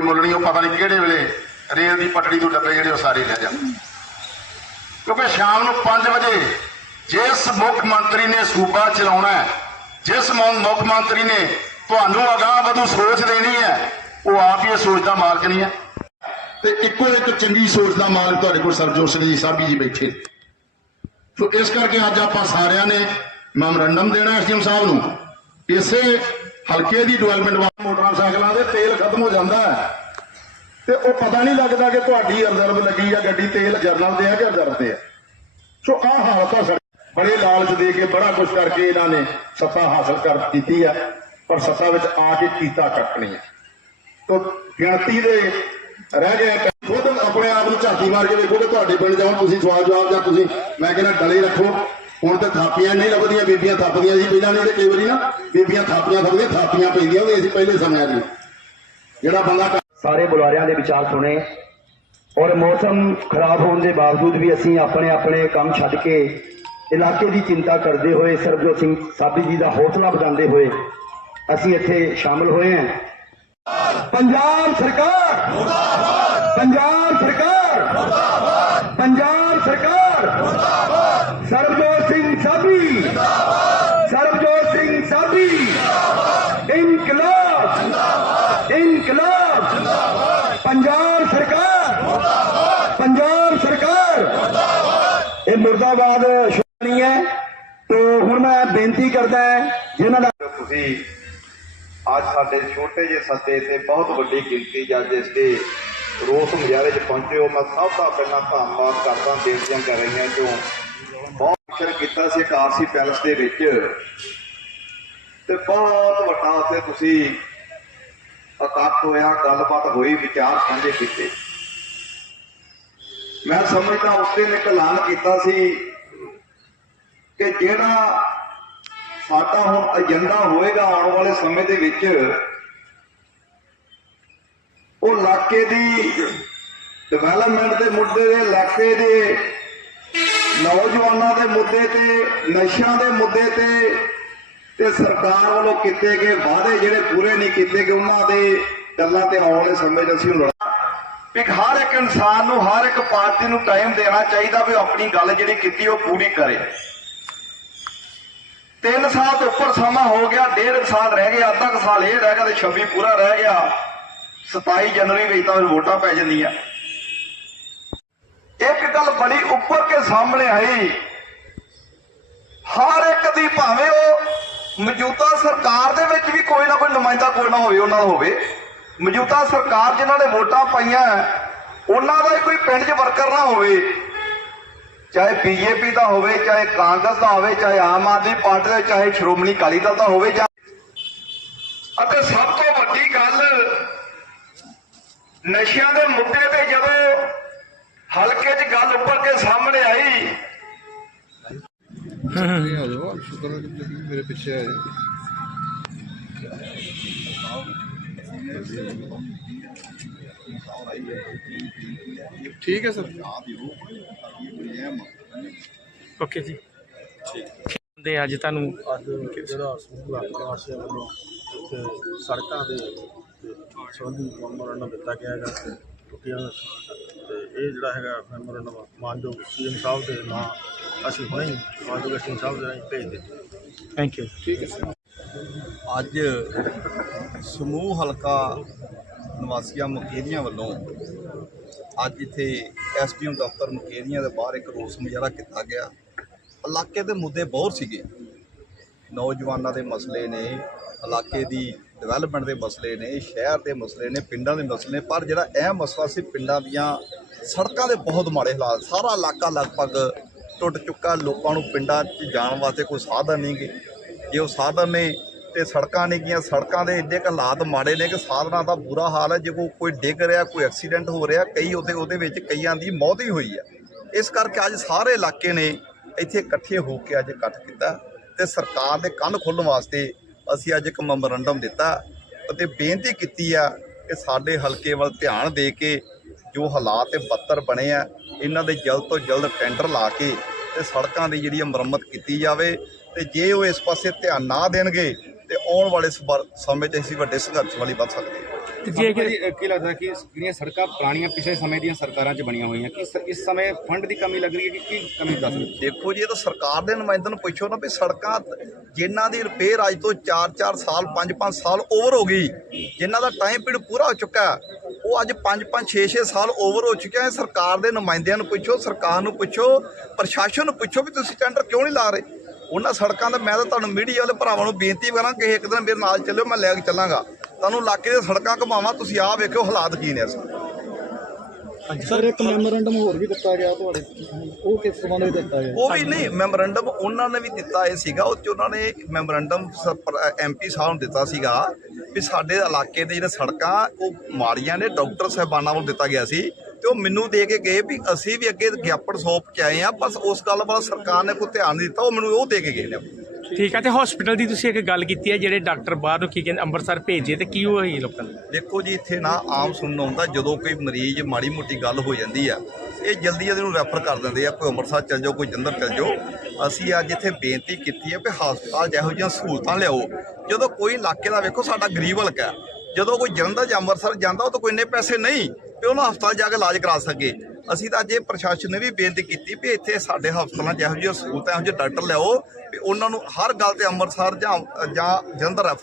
ਕੋਈ ਮੁੱਲ ਨਹੀਂ ਉਹ ਪਤਾ ਨਹੀਂ ਕਿਹੜੇ ਵੇਲੇ ਰੇਲ ਦੀ ਪਟੜੀ ਤੋਂ ਡੱਬੇ ਜਿਹੜੇ ਉਹ ਸਾਰੇ ਲੈ ਜਾਣ ਕਿਉਂਕਿ ਸ਼ਾਮ ਨੂੰ 5 ਵਜੇ ਜਿਸ ਮੁੱਖ ਮੰਤਰੀ ਨੇ ਸੂਬਾ ਚਲਾਉਣਾ ਹੈ, ਜਿਸ ਮੁੱਖ ਮੰਤਰੀ ਨੇ ਤੁਹਾਨੂੰ ਅਗਾਹ ਵਧੂ ਸੋਚ ਦੇਣੀ ਹੈ, ਉਹ ਆਪ ਹੀ ਸੋਚ ਦਾ ਮਾਲਕ ਨਹੀਂ ਹੈ। ਤੇ ਇੱਕੋ ਇੱਕ ਚੰਗੀ ਸੋਚ ਦਾ ਮਾਲਕ ਤੁਹਾਡੇ ਕੋਲ ਸਰਜੋਤ ਸਿੰਘ ਜੀ ਸਾਹਿਬ ਜੀ ਬੈਠੇ। ਸੋ ਇਸ ਕਰਕੇ ਅੱਜ ਆਪਾਂ ਸਾਰਿਆਂ ਨੇ ਮੈਮੋਰੰਡਮ ਦੇਣਾ ਐਸਡੀਐਮ ਸਾਹਿਬ ਨੂੰ। ਇਸੇ ਹਲਕੇ ਦੀ ਡਿਵੈਲਪਮੈਂਟ ਵਾਸਤੇ ਮੋਟਰਸਾਈਕਲਾਂ ਦੇ ਤੇਲ ਖਤਮ ਹੋ ਜਾਂਦਾ ਹੈ। ਤੇ ਉਹ ਪਤਾ ਨਹੀਂ ਲੱਗਦਾ ਕਿ ਤੁਹਾਡੀ ਰਿਜ਼ਰਵ ਲੱਗੀ ਆ ਗੱਡੀ, ਤੇਲ ਜਰਨਲ ਦੇ ਆ ਕਿ ਰਿਜ਼ਰਵ ਤੇ ਆ ਸੋ ਆਹ ਹਾਲਤ ਆ ਬੜੇ ਲਾਲਚ ਦੇ ਕੇ ਬੜਾ ਕੁਝ ਕਰਕੇ ਇਹਨਾਂ ਨੇ ਸੱਤਾ ਹਾਸਲ ਕਰ ਕੀਤੀ ਆ ਪਰ ਸੱਤਾ ਵਿੱਚ ਆ ਕੇ ਕੀਤਾ ਕੱਟਣੀ ਹੈ। ਤੋ ਗਿਣਤੀ ਦੇ ਰਹਿ ਗਏ ਖੁਦ ਆਪਣੇ ਆਪ ਨੂੰ ਝਾਤੀ ਮਾਰ ਕੇ ਵੇਖੋ ਕਿ ਤੁਹਾਡੇ ਪਿੰਡ ਜਾਓ, ਤੁਸੀਂ ਸਵਾਲ ਜਵਾਬ ਜਾਂ ਤੁਸੀਂ, ਮੈਂ ਕਹਿੰਦਾ ਡਲੇ ਰੱਖੋ। ਹੁਣ ਤੇ ਥਾਪੀਆਂ ਨਹੀਂ ਲੱਭਦੀਆਂ, ਬੀਬੀਆਂ ਥਾਪਦੀਆਂ ਸੀ ਪਹਿਲਾਂ ਨਹੀਂ ਤੇ ਕਈ ਵਾਰੀ ਨਾ ਬੀਬੀਆਂ ਥਾਪੀਆਂ ਥੱਪਦੀਆਂ, ਥਾਪੀਆਂ ਪੈਂਦੀਆਂ ਹੁੰਦੀਆਂ ਸੀ ਪਹਿਲੇ ਸਮਿਆਂ 'ਚ ਜਿਹੜਾ ਬੰਦਾ ਸਾਰੇ ਬੁਲਾਰਿਆਂ ਦੇ ਵਿਚਾਰ ਸੁਣੇ ਔਰ ਮੌਸਮ ਖਰਾਬ ਹੋਣ ਦੇ ਬਾਵਜੂਦ ਵੀ ਅਸੀਂ ਆਪਣੇ ਆਪਣੇ ਕੰਮ ਛੱਡ ਕੇ ਇਲਾਕੇ ਦੀ ਚਿੰਤਾ ਕਰਦੇ ਹੋਏ ਸਰਬਜੋਤ ਸਿੰਘ ਸਾਬੀ ਜੀ ਦਾ ਹੌਸਲਾ ਵਧਾਉਂਦੇ ਹੋਏ ਅਸੀਂ ਇੱਥੇ ਸ਼ਾਮਲ ਹੋਏ ਹਾਂ। ਪੰਜਾਬ ਸਰਕਾਰ! ਮੁਰਦਾਬਾਦ ਪੰਜਾਬ ਸਰਕਾਰ! ਮੁਰਦਾਬਾਦ ਪੰਜਾਬ ਸਰਕਾਰ! ਮੁਰਦਾਬਾਦ ਸਰਬਜੋਤ ਸਿੰਘ ਸਾਬੀ। ਜਿੰਦਾਬਾਦ ਸਰਬਜੋਤ ਸਿੰਘ ਸਾਬੀ। ਇਨਕਲਾਬ। ਇਨਕਲਾਬ। ਪੰਜਾਬ ਸਰਕਾਰ। ਪੰਜਾਬ ਸਰਕਾਰ। ਇਹ ਮੁਰਦਾਬਾਦ ਸ਼ੁਣੀ ਹੈ। ਤੋਂ ਹੁਣ ਮੈਂ ਬੇਨਤੀ ਕਰਦਾ ਜਿਨ੍ਹਾਂ ਦਾ ਤੁਸੀਂ ਅੱਜ ਸਾਡੇ ਛੋਟੇ ਜਿਹੇ ਸੱਦੇ ਤੇ ਬਹੁਤ ਵੱਡੀ ਗਿਣਤੀ ਜੱਜ ਇਸ ਦੇ ਰੋਸ ਮੁਜ਼ਾਹਰੇ 'ਚ ਪਹੁੰਚੇ ਹੋ, ਮੈਂ ਸਭ ਦਾ ਪਹਿਲਾਂ ਧੰਨਵਾਦ ਕਰਦਾ, ਬੇਨਤੀਆਂ ਕਰ ਰਹੀਆਂ ਚੋਂ ਬਹੁਤ ਫਿਕਰ ਕੀਤਾ ਸੀ ਇੱਕ ਆਰਸੀ ਪੈਲਸ ਦੇ ਵਿੱਚ। ਤੇ ਬਹੁਤ ਵੱਡਾ ਉੱਥੇ ਤੁਸੀਂ ਇਕੱਠ ਹੋਇਆ, ਗੱਲਬਾਤ ਹੋਈ, ਵਿਚਾਰ ਸਾਂਝੇ ਕੀਤੇ। ਮੈਂ ਸਮਝਦਾ ਉਸ ਦਿਨ ਇੱਕ ਐਲਾਨ ਕੀਤਾ ਸੀ ਕਿ ਜਿਹੜਾ ਸਾਡਾ ਹੁਣ ਏਜੰਡਾ ਹੋਏਗਾ ਆਉਣ ਵਾਲੇ ਸਮੇਂ ਦੇ ਵਿੱਚ, ਉਹ ਇਲਾਕੇ ਦੀ ਡਿਵੈਲਪਮੈਂਟ ਦੇ ਮੁੱਦੇ ਦੇ, ਇਲਾਕੇ ਦੇ ਨੌਜਵਾਨਾਂ ਦੇ ਮੁੱਦੇ ਤੇ, ਨਸ਼ਿਆਂ ਦੇ ਮੁੱਦੇ ਤੇ ਤੇ ਸਰਕਾਰ ਵੱਲੋਂ ਕੀਤੇ ਗਏ ਵਾਅਦੇ ਜਿਹੜੇ ਪੂਰੇ ਨਹੀਂ ਕੀਤੇ ਗਏ, ਉਹਨਾਂ ਦੇ ਗੱਲਾਂ ਤੇ ਆਉਣ ਵਾਲੇ ਸਮੇਂ 'ਚ ਅਸੀਂ ਲੜਾਂ ਵੀ ਹਰ ਇੱਕ ਇਨਸਾਨ ਨੂੰ, ਹਰ ਇੱਕ ਪਾਰਟੀ ਨੂੰ ਟਾਈਮ ਦੇਣਾ ਚਾਹੀਦਾ ਵੀ ਉਹ ਆਪਣੀ ਗੱਲ ਜਿਹੜੀ ਕੀਤੀ, ਉਹ ਪੂਰੀ ਕਰੇ। ਤਿੰਨ ਸਾਲ ਤੋਂ ਉੱਪਰ ਸਮਾਂ ਹੋ ਗਿਆ, ਡੇਢ ਕੁ ਸਾਲ ਰਹਿ ਗਿਆ, ਅੱਧਾ ਕੁ ਸਾਲ ਇਹ ਰਹਿ ਗਿਆ ਤੇ 26 ਪੂਰਾ ਰਹਿ ਗਿਆ। 27 ਜਨਵਰੀ ਵਿੱਚ ਤਾਂ ਵੋਟਾਂ ਪੈ ਜਾਂਦੀਆਂ। ਇੱਕ ਗੱਲ ਬੜੀ ਉੱਪਰ ਕੇ ਸਾਹਮਣੇ ਆਈ। ਹਰ ਇੱਕ ਦੀ ਭਾਵੇਂ ਉਹ ਮੌਜੂਦਾ ਸਰਕਾਰ ਦੇ ਵਿੱਚ ਵੀ ਕੋਈ ਨਾ ਕੋਈ ਨੁਮਾਇੰਦਾ ਕੋਈ ਨਾ ਹੋਵੇ, ਉਹਨਾਂ ਦਾ ਹੋਵੇ। ਮੌਜੂਦਾ ਸਰਕਾਰ ਜਿਨ੍ਹਾਂ ਨੇ ਵੋਟਾਂ ਪਾਈਆਂ, ਉਹਨਾਂ ਦਾ ਕੋਈ ਪਿੰਡ 'ਚ ਵਰਕਰ ਨਾ ਹੋਵੇ। ਚਾਹੇ ਬੀਜੇਪੀ ਦਾ ਹੋਵੇ, ਚਾਹੇ ਕਾਂਗਰਸ ਦਾ ਹੋਵੇ, ਚਾਹੇ ਆਮ ਆਦਮੀ ਪਾਰਟੀ ਦਾ, ਚਾਹੇ ਸ਼੍ਰੋਮਣੀ ਅਕਾਲੀ ਦਲ ਦਾ ਹੋਵੇ, ਜਾਂ ਅਤੇ ਸਭ ਤੋਂ ਵੱਡੀ ਗੱਲ ਨਸ਼ਿਆਂ ਦੇ ਮੁੱਦੇ ਤੇ ਜਦੋਂ ਹਲਕੇ 'ਚ ਗੱਲ ਉੱਪਰ ਕੇ ਸਾਹਮਣੇ ਆਈ। ਆ ਜਾਓ ਸ਼ੁਕਰ ਹੈ ਕਿ ਤੁਸੀਂ ਮੇਰੇ ਪਿੱਛੇ ਆਏ। ਠੀਕ ਹੈ ਸਰ। ਓਕੇ ਜੀ। ਦੇ ਅੱਜ ਤੁਹਾਨੂੰ ਅੱਜ ਜਿਹੜਾ ਸਮੂਹ ਇਲਾਕਾ ਵਾਸੀਆਂ ਵੱਲੋਂ ਇੱਥੇ ਸੜਕਾਂ ਦੇ ਸੰਬੰਧੀ ਮੈਮੋਰੰਡਮ ਦਿੱਤਾ ਗਿਆ ਹੈਗਾ। ਟੁੱਟੀਆਂ ਤੇ ਇਹ ਜਿਹੜਾ ਹੈਗਾ ਮੈਮੋਰੰਡਮ ਮਾਨਯੋਗ ਸੀਐਮ ਸਾਹਿਬ ਦੇ ਨਾਂ ਅਸੀਂ ਹੁਣੇ ਹੀ ਮਾਨਯੋਗ ਸਿੰਘ ਸਾਹਿਬ ਦੇ ਰਾਹੀਂ ਭੇਜ ਦਿੱਤੇ। ਥੈਂਕ ਯੂ ਠੀਕ ਹੈ ਸਰ। ਅੱਜ ਸਮੂਹ ਹਲਕਾ ਨਿਵਾਸੀਆਂ ਮੁਕੇਰੀਆਂ ਵੱਲੋਂ ਅੱਜ ਇੱਥੇ ਐਸਡੀਐਮ ਦਫ਼ਤਰ ਮੁਕੇਰੀਆਂ ਦੇ ਬਾਹਰ ਇੱਕ ਰੋਸ ਮੁਜ਼ਾਹਰਾ ਕੀਤਾ ਗਿਆ। ਇਲਾਕੇ ਦੇ ਮੁੱਦੇ ਬਹੁਤ ਸੀਗੇ। ਨੌਜਵਾਨਾਂ ਦੇ ਮਸਲੇ ਨੇ ਇਲਾਕੇ ਦੀ ਡਿਵੈਲਪਮੈਂਟ ਦੇ ਮਸਲੇ ਨੇ, ਸ਼ਹਿਰ ਦੇ ਮਸਲੇ ਨੇ, ਪਿੰਡਾਂ ਦੇ ਮਸਲੇ ਨੇ, ਪਰ ਜਿਹੜਾ ਇਹ ਮਸਲਾ ਸੀ ਪਿੰਡਾਂ ਦੀਆਂ ਸੜਕਾਂ ਦੇ ਬਹੁਤ ਮਾੜੇ ਹਾਲਾਤ, ਸਾਰਾ ਇਲਾਕਾ ਲਗਭਗ ਟੁੱਟ ਚੁੱਕਾ, ਲੋਕਾਂ ਨੂੰ ਪਿੰਡਾਂ 'ਚ ਜਾਣ ਵਾਸਤੇ ਕੋਈ ਸਾਧਨ ਨਹੀਂ ਗੇ। ਜੇ ਉਹ ਸਾਧਨ ਨੇ ਤੇ ਸੜਕਾਂ ਨੇ ਗੀਆਂ ਸੜਕਾਂ ਦੇ ਇੰਨੇ ਕੁ ਹਾਲਾਤ ਮਾੜੇ ਨੇ ਕਿ ਸਾਧਨਾਂ ਦਾ ਬੁਰਾ ਹਾਲ ਹੈ, ਜੇ ਕੋਈ ਕੋਈ ਡਿੱਗ ਰਿਹਾ, ਕੋਈ ਐਕਸੀਡੈਂਟ ਹੋ ਰਿਹਾ, ਕਈ ਉਹਦੇ ਉਹਦੇ ਵਿੱਚ ਕਈਆਂ ਦੀ ਮੌਤ ਹੀ ਹੋਈ ਹੈ। ਇਸ ਕਰਕੇ ਅੱਜ ਸਾਰੇ ਇਲਾਕੇ ਨੇ ਇੱਥੇ ਇਕੱਠੇ ਹੋ ਕੇ ਅੱਜ ਇਕੱਠ ਕੀਤਾ ਤੇ ਸਰਕਾਰ ਦੇ ਕੰਨ ਖੋਲ੍ਹਣ ਵਾਸਤੇ ਅਸੀਂ ਅੱਜ ਇੱਕ ਮੈਮੋਰੰਡਮ ਦਿੱਤਾ ਅਤੇ ਬੇਨਤੀ ਕੀਤੀ ਆ ਕਿ ਸਾਡੇ ਹਲਕੇ ਵੱਲ ਧਿਆਨ ਦੇ ਕੇ ਜੋ ਹਾਲਾਤ ਇਹ ਬੱਤਰ ਬਣੇ ਆ, ਇਹਨਾਂ ਦੇ ਜਲਦ ਤੋਂ ਜਲਦ ਟੈਂਡਰ ਲਾ ਕੇ ਤੇ ਸੜਕਾਂ ਦੀ ਜਿਹੜੀ ਆ ਮੁਰੰਮਤ ਕੀਤੀ ਜਾਵੇ ਤੇ ਜੇ ਉਹ ਇਸ ਪਾਸੇ ਧਿਆਨ ਨਾ ਦੇਣਗੇ ਤੇ ਆਉਣ ਵਾਲੇ ਸਬਰ- ਸਮੇਂ 'ਚ ਅਸੀਂ ਵੱਡੇ ਸੰਘਰਸ਼ ਵਾਲੀ ਵੱਧ ਸਕਦੇ ਹਾਂ। ਤੇ ਜੇ ਕਿ ਕੀ ਲੱਗਦਾ ਕਿ ਜਿਹੜੀਆਂ ਸੜਕਾਂ ਪੁਰਾਣੀਆਂ ਪਿਛਲੇ ਸਮੇਂ ਦੀਆਂ ਸਰਕਾਰਾਂ 'ਚ ਬਣੀਆਂ ਹੋਈਆਂ ਕਿ ਇਸ ਸਮੇਂ ਫੰਡ ਦੀ ਕਮੀ ਲੱਗ ਰਹੀ ਹੈ ਕਿ ਕੀ ਕਮੀ ਦੱਸ ਦੇਖੋ ਜੀ ਇਹ ਤਾਂ ਸਰਕਾਰ ਦੇ ਨੁਮਾਇੰਦਿਆਂ ਨੂੰ ਪੁੱਛੋ ਨਾ ਵੀ ਸੜਕਾਂ ਜਿਨ੍ਹਾਂ ਦੀ ਰਿਪੇਅਰ ਅੱਜ ਤੋਂ 4-4 ਸਾਲ 5-5 ਸਾਲ ਓਵਰ ਹੋ ਗਈ ਜਿਨ੍ਹਾਂ ਦਾ ਟਾਈਮ ਪੀਰੀਅਡ ਪੂਰਾ ਹੋ ਚੁੱਕਾ ਉਹ ਅੱਜ 5-5 6-6 ਸਾਲ ਓਵਰ ਹੋ ਚੁੱਕਿਆ ਹੈ ਸਰਕਾਰ ਦੇ ਨੁਮਾਇੰਦਿਆਂ ਨੂੰ ਪੁੱਛੋ ਸਰਕਾਰ ਨੂੰ ਪੁੱਛੋ ਪ੍ਰਸ਼ਾਸਨ ਨੂੰ ਪੁੱਛੋ ਵੀ ਤੁਸੀਂ ਟੈਂਡਰ ਕਿਉਂ ਨਹੀਂ ਲਾ ਰਹੇ? ਉਹਨਾਂ ਸੜਕਾਂ ਦਾ ਮੈਂ ਤਾਂ ਤੁਹਾਨੂੰ ਮੀਡੀਆ ਵਾਲੇ ਭਰਾਵਾਂ ਨੂੰ ਬੇਨਤੀ ਕਰਾਂ ਕਿ ਇੱਕ ਦਿਨ ਮੇਰੇ ਨਾਲ ਚੱਲਿਓ ਮੈਂ ਲੈ ਕੇ ਚੱਲਾਂਗਾ। ਤੁਹਾਨੂੰ ਇਲਾਕੇ ਦੀਆਂ ਸੜਕਾਂ ਘੁਮਾਵਾਂ ਤੁਸੀਂ ਆਹ ਵੇਖਿਓ ਹਾਲਾਤ ਕੀ ਨੇ ਇਸ ਸਰ ਇੱਕ ਮੈਮੋਰੈਂਡਮ ਹੋਰ ਵੀ ਦਿੱਤਾ ਗਿਆ ਤੁਹਾਡੇ ਉਹ ਕਿਸ ਸੰਬੰਧ ਵਿੱਚ ਦਿੱਤਾ ਗਿਆ? ਉਹ ਵੀ ਨਹੀਂ ਮੈਮੋਰੈਂਡਮ ਉਹਨਾਂ ਨੇ ਵੀ ਦਿੱਤਾ ਇਹ ਸੀਗਾ। ਉਹ ਚ ਉਹਨਾਂ ਨੇ ਮੈਮੋਰੈਂਡਮ ਐਮਪੀ ਸਾਹਿਬ ਨੂੰ ਦਿੱਤਾ ਸੀਗਾ ਵੀ ਸਾਡੇ ਇਲਾਕੇ ਦੇ ਜਿਹੜੇ ਸੜਕਾਂ ਉਹ ਮਾੜੀਆਂ ਨੇ ਡਾਕਟਰ ਸਾਹਿਬਾਨਾਂ ਵੱਲ ਦਿੱਤਾ ਗਿਆ ਸੀ। ਤੇ ਉਹ ਮੈਨੂੰ ਦੇ ਕੇ ਗਏ ਵੀ ਅਸੀਂ ਵੀ ਅੱਗੇ ਗਿਆਪੜ ਸੌਪ ਚ ਆਏ ਆ ਬਸ ਉਸ ਗੱਲ ਵੱਲ ਸਰਕਾਰ ਨੇ ਕੋਈ ਧਿਆਨ ਨਹੀਂ ਦਿੱਤਾ ਉਹ ਮੈਨੂੰ ਉਹ ਦੇ ਕੇ ਗਏ ਨੇ। ਠੀਕ ਹੈ ਤੇ ਹਸਪੀਟਲ ਦੀ ਤੁਸੀਂ ਇੱਕ ਗੱਲ ਕੀਤੀ ਹੈ, ਜਿਹੜੇ ਡਾਕਟਰ ਬਾਹਰ ਨੂੰ ਕੀ ਕਹਿੰਦੇ, ਅੰਮ੍ਰਿਤਸਰ ਭੇਜੇ, ਤੇ ਕੀ ਹੋਈ ਲੋਕਾਂ ਨੂੰ? ਦੇਖੋ ਜੀ, ਇੱਥੇ ਨਾ ਆਮ ਸੁਣਨ ਆਉਂਦਾ, ਜਦੋਂ ਕੋਈ ਮਰੀਜ਼ ਮਾੜੀ ਮੋਟੀ ਗੱਲ ਹੋ ਜਾਂਦੀ ਆ, ਇਹ ਜਲਦੀ ਜਲਦੀ ਨੂੰ ਰੈਫਰ ਕਰ ਦਿੰਦੇ ਆ, ਕੋਈ ਅੰਮ੍ਰਿਤਸਰ ਚੱਲ ਜਾਓ, ਕੋਈ ਜੰਦਰ ਚੱਲ ਜਾਓ। ਅਸੀਂ ਅੱਜ ਇੱਥੇ ਬੇਨਤੀ ਕੀਤੀ ਹੈ ਕਿ ਹਸਪਤਾਲ ਜਿਹੋ ਜਿਹੀਆਂ ਸਹੂਲਤਾਂ ਲਿਆਓ। ਜਦੋਂ ਕੋਈ ਇਲਾਕੇ ਦਾ ਵੇਖੋ, ਸਾਡਾ ਗਰੀਬ ਹਲਕਾ ਜਦੋਂ ਕੋਈ ਜਲੰਧਰ ਜਾਂ ਅੰਮ੍ਰਿਤਸਰ ਜਾਂਦਾ, ਉਹ ਤਾਂ ਕੋਈ ਇੰਨੇ ਪੈਸੇ ਨਹੀਂ ਵੀ ਉਹਨਾਂ ਹਸਪਤਾਲ ਜਾ ਕੇ ਇਲਾਜ ਕਰਾ ਸਕੇ। ਅਸੀਂ ਤਾਂ ਅੱਜ ਇਹ ਪ੍ਰਸ਼ਾਸਨ ਨੇ ਵੀ ਬੇਨਤੀ ਕੀਤੀ ਵੀ ਇੱਥੇ ਸਾਡੇ ਹਸਪਤਾਲਾਂ ਜਿਹੋ ਜਿਹੀਆਂ ਸਹੂਲਤਾਂ, ਇਹੋ ਜਿਹੇ ਡਾਕਟਰ ਲਿਆਓ ਵੀ ਉਹਨਾਂ ਨੂੰ ਹਰ ਗੱਲ ਤੇ ਅੰਮ੍ਰਿਤਸਰ ਜਾਂ ਜਾਂ ਜਲੰਧਰ ਰੈਫਰ